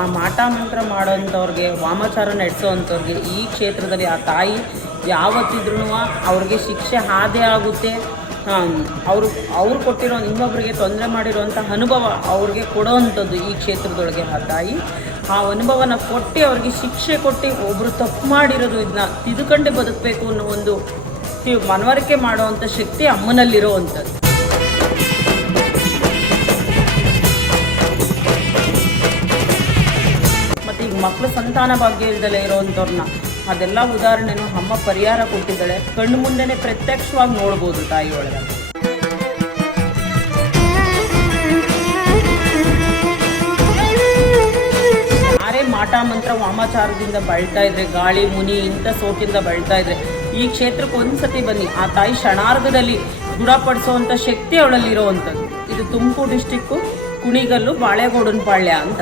ಆ ಮಾಟ ಮಂತ್ರ ಮಾಡೋಂಥವ್ರಿಗೆ, ವಾಮಾಚಾರ ನಡೆಸೋವಂಥವ್ರಿಗೆ ಈ ಕ್ಷೇತ್ರದಲ್ಲಿ ಆ ತಾಯಿ ಯಾವತ್ತಿದ್ರೂ ಅವ್ರಿಗೆ ಶಿಕ್ಷೆ ಹಾದೇ ಆಗುತ್ತೆ. ಅವರು ಕೊಟ್ಟಿರೋ ಇನ್ನೊಬ್ಬರಿಗೆ ತೊಂದರೆ ಮಾಡಿರೋಂಥ ಅನುಭವ ಅವ್ರಿಗೆ ಕೊಡೋವಂಥದ್ದು ಈ ಕ್ಷೇತ್ರದೊಳಗೆ ಆ ತಾಯಿ ಆ ಅನುಭವನ ಕೊಟ್ಟು ಅವ್ರಿಗೆ ಶಿಕ್ಷೆ ಕೊಟ್ಟು ಒಬ್ಬರು ತಪ್ಪು ಮಾಡಿರೋದು ಇದನ್ನ ತಿದ್ದುಕೊಂಡೇ ಬದುಕಬೇಕು ಅನ್ನೋ ಒಂದು ಮನವರಿಕೆ ಮಾಡುವಂಥ ಶಕ್ತಿ ಅಮ್ಮನಲ್ಲಿರೋವಂಥದ್ದು. ಮತ್ತು ಈಗ ಮಕ್ಕಳು ಸಂತಾನ ಭಾಗ್ಯ ಇಲ್ದಲೇ ಇರೋವಂಥವ್ರನ್ನ ಅದೆಲ್ಲ ಉದಾಹರಣೆನೂ ಅಮ್ಮ ಪರಿಹಾರ ಕೊಟ್ಟಿದ್ದಾಳೆ. ಕಣ್ಣು ಮುಂದೆನೇ ಪ್ರತ್ಯಕ್ಷವಾಗಿ ನೋಡ್ಬೋದು ತಾಯಿ ಒಳಗೆ. ಯಾರೇ ಮಾಟ ಮಂತ್ರ ವಾಮಾಚಾರದಿಂದ ಬಳಲ್ತಾ ಇದ್ರೆ, ಗಾಳಿ ಮುನಿ ಇಂಥ ಸೋಕಿಂದ ಬಳಲ್ತಾ ಇದ್ರೆ ಈ ಕ್ಷೇತ್ರಕ್ಕೆ ಒಂದ್ಸತಿ ಬನ್ನಿ. ಆ ತಾಯಿ ಕ್ಷಣಾರ್ಧದಲ್ಲಿ ಗುಣಪಡಿಸುವಂಥ ಶಕ್ತಿ ಅವಳಲ್ಲಿರೋವಂಥದ್ದು. ಇದು ತುಮಕೂರು ಡಿಸ್ಟಿಕ್ಕು, ಕುಣಿಗಲ್ಲು, ಬಾಳೆಗೌಡನ ಪಾಳ್ಯ ಅಂತ.